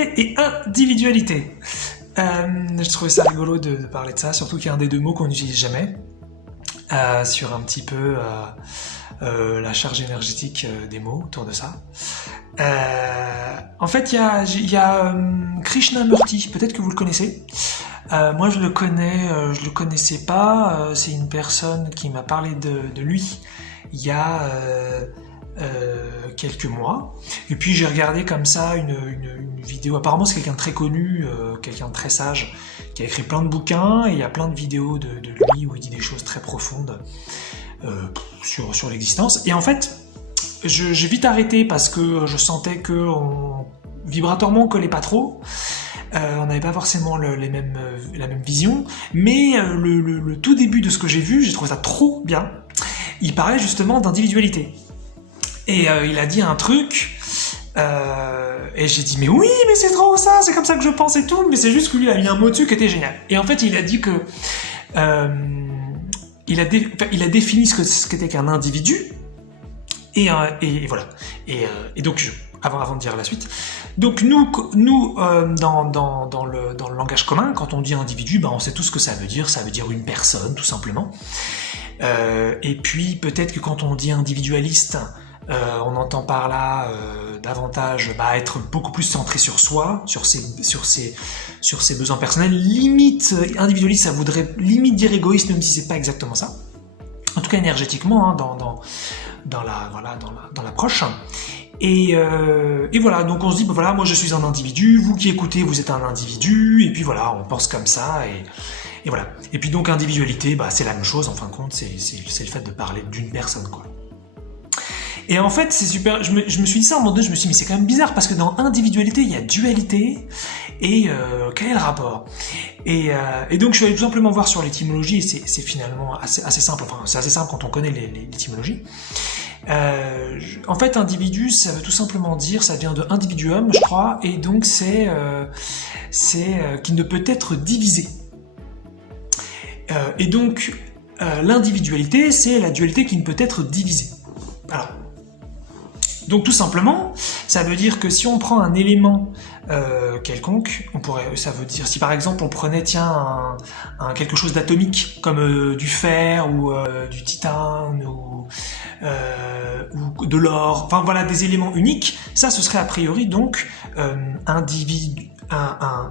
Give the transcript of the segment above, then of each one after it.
Individualité et individualité. Je trouvais ça rigolo de parler de ça, surtout qu'il y a un des deux mots qu'on n'utilise jamais, sur un petit peu la charge énergétique des mots autour de ça. En fait, il y a Krishnamurti, peut-être que vous le connaissez. Moi, je le connaissais pas. C'est une personne qui m'a parlé de lui il y a quelques mois. Et puis j'ai regardé comme ça une vidéo. Apparemment, c'est quelqu'un de très connu, quelqu'un de très sage, qui a écrit plein de bouquins. Et il y a plein de vidéos de lui où il dit des choses très profondes sur l'existence. Et en fait, j'ai vite arrêté parce que je sentais que vibratoirement on collait pas trop. On n'avait pas forcément la même vision, mais le tout début de ce que j'ai vu, j'ai trouvé ça trop bien. Il parlait justement d'individualité. Et il a dit un truc, et j'ai dit mais oui, mais c'est trop ça, c'est comme ça que je pense et tout, mais c'est juste que lui il a mis un mot dessus qui était génial. Et en fait il a dit que il a défini ce qu'était qu'un individu, et voilà. Et donc avant de dire la suite, donc nous dans le langage commun, quand on dit individu, on sait tout ce que ça veut dire une personne tout simplement. Et puis peut-être que quand on dit individualiste, on entend par là davantage être beaucoup plus centré sur soi, sur ses besoins personnels. Limite individualiste, ça voudrait limite dire égoïste, même si c'est pas exactement ça. En tout cas énergétiquement, dans l'approche. Et voilà, donc on se dit, voilà, moi je suis un individu, vous qui écoutez, vous êtes un individu, et puis voilà, on pense comme ça, et voilà. Et puis donc individualité, c'est la même chose, en fin de compte, c'est le fait de parler d'une personne, quoi. Et en fait, c'est super, je me suis dit ça à un moment donné, je me suis dit, mais c'est quand même bizarre, parce que dans individualité, il y a dualité, et quel est le rapport ? Et donc je suis allé tout simplement voir sur l'étymologie, et c'est finalement assez simple, enfin c'est assez simple quand on connaît l'étymologie. En fait, individu, ça veut tout simplement dire, ça vient de individuum, je crois, et donc c'est qui ne peut être divisé. Et donc, l'individualité, c'est la dualité qui ne peut être divisée. Alors, donc tout simplement, ça veut dire que si on prend un élément quelconque, ça veut dire si par exemple on prenait quelque chose d'atomique comme du fer ou du titane ou de l'or, enfin voilà des éléments uniques, ça ce serait a priori donc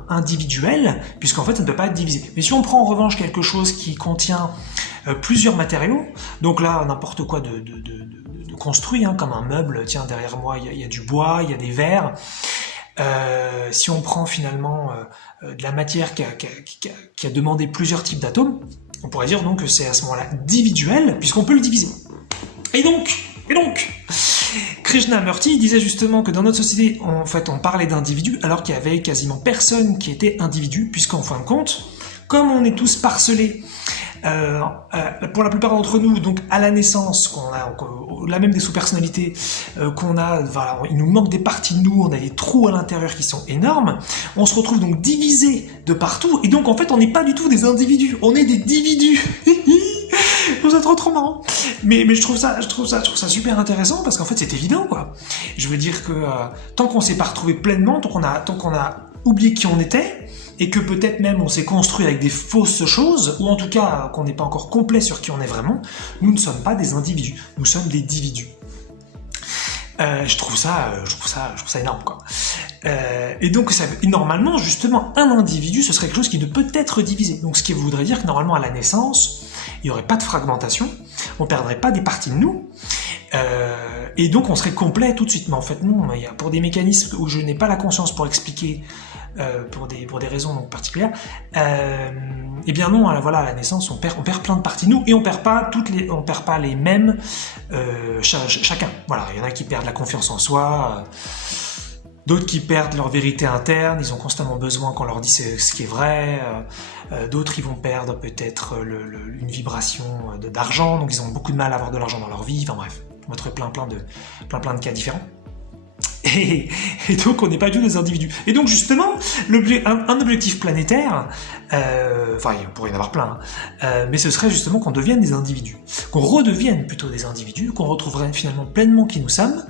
individuel, puisqu'en fait ça ne peut pas être divisé. Mais si on prend en revanche quelque chose qui contient plusieurs matériaux, donc là n'importe quoi de construit, comme un meuble, tiens derrière moi il y a du bois, il y a des verres, si on prend finalement de la matière qui a demandé plusieurs types d'atomes, on pourrait dire donc que c'est à ce moment-là individuel, puisqu'on peut le diviser. Et donc, Krishnamurti disait justement que dans notre société, en fait, on parlait d'individus, alors qu'il y avait quasiment personne qui était individu, puisqu'en fin de compte, comme on est tous parcelés, pour la plupart d'entre nous, donc à la naissance, la même des sous-personnalités qu'on a, voilà, il nous manque des parties de nous, on a des trous à l'intérieur qui sont énormes, on se retrouve donc divisés de partout, et donc en fait on n'est pas du tout des individus, on est des dividus. Je trouve ça trop marrant. Mais je trouve ça super intéressant parce qu'en fait c'est évident, quoi. Je veux dire que tant qu'on s'est pas retrouvé pleinement, tant qu'on a oublié qui on était, et que peut-être même on s'est construit avec des fausses choses, ou en tout cas qu'on n'est pas encore complet sur qui on est vraiment, nous ne sommes pas des individus, nous sommes des dividus. Je trouve ça énorme, quoi. Et donc normalement justement un individu ce serait quelque chose qui ne peut être divisé. Donc ce qui voudrait dire que normalement à la naissance il n'y aurait pas de fragmentation, on ne perdrait pas des parties de nous, et donc on serait complet tout de suite. Mais en fait non, pour des mécanismes où je n'ai pas la conscience pour expliquer, pour des raisons donc particulières, et bien non, voilà, à la naissance on perd plein de parties de nous, et on perd pas les mêmes chacun. Voilà, il y en a qui perdent la confiance en soi, d'autres qui perdent leur vérité interne, ils ont constamment besoin qu'on leur dise ce qui est vrai, d'autres ils vont perdre peut-être une vibration d'argent, donc ils ont beaucoup de mal à avoir de l'argent dans leur vie, enfin bref, on va trouver plein de cas différents. Et donc on n'est pas du tout des individus. Et donc justement, un objectif planétaire, enfin il pourrait y en avoir plein, mais ce serait justement qu'on devienne des individus, qu'on redevienne plutôt des individus, qu'on retrouverait finalement pleinement qui nous sommes,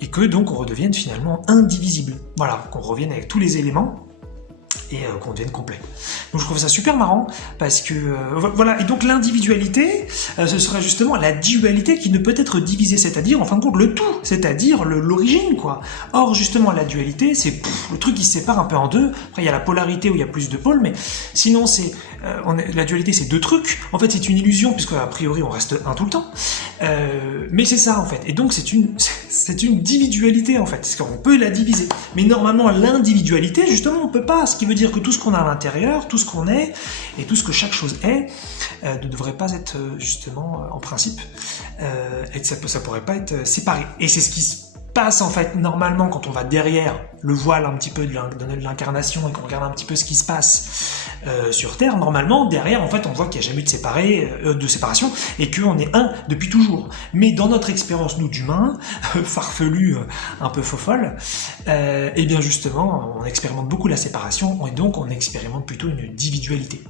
et que donc on redevienne finalement indivisible. Voilà, qu'on revienne avec tous les éléments, et qu'on devienne complet. Donc je trouve ça super marrant, parce que, voilà, et donc l'individualité, ce serait justement la dualité qui ne peut être divisée, c'est-à-dire, en fin de compte, le tout, c'est-à-dire l'origine, quoi. Or, justement, la dualité, c'est le truc qui se sépare un peu en deux. Après, il y a la polarité où il y a plus de pôles, mais sinon, la dualité, c'est deux trucs. En fait, c'est une illusion, puisque a priori, on reste un tout le temps. Mais c'est ça, en fait. Et donc, c'est une individualité, en fait, parce qu'on peut la diviser. Mais normalement, l'individualité, justement, on peut pas, ce qui veut dire que tout ce qu'on a à l'intérieur, tout ce qu'on est, et tout ce que chaque chose est, ne devrait pas être, justement, en principe, et ça pourrait pas être séparé. Et c'est ce qui se passe, en fait, normalement, quand on va derrière le voile un petit peu de l'incarnation et qu'on regarde un petit peu ce qui se passe sur Terre, normalement, derrière, en fait, on voit qu'il n'y a jamais eu de séparation, et qu'on est un depuis toujours. Mais dans notre expérience, nous, d'humains, farfelus, un peu faux-folles, et bien justement, on expérimente beaucoup la séparation, et donc on expérimente plutôt une individualité.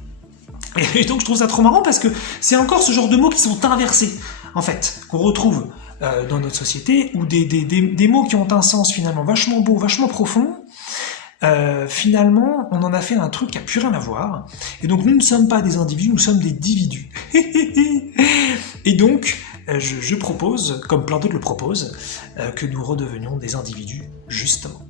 Et donc je trouve ça trop marrant, parce que c'est encore ce genre de mots qui sont inversés, en fait, qu'on retrouve dans notre société, ou des mots qui ont un sens finalement vachement beau, vachement profond. Finalement, on en a fait un truc qui n'a plus rien à voir, et donc nous ne sommes pas des individus, nous sommes des dividus. Et donc, je propose, comme plein d'autres le proposent, que nous redevenions des individus, justement.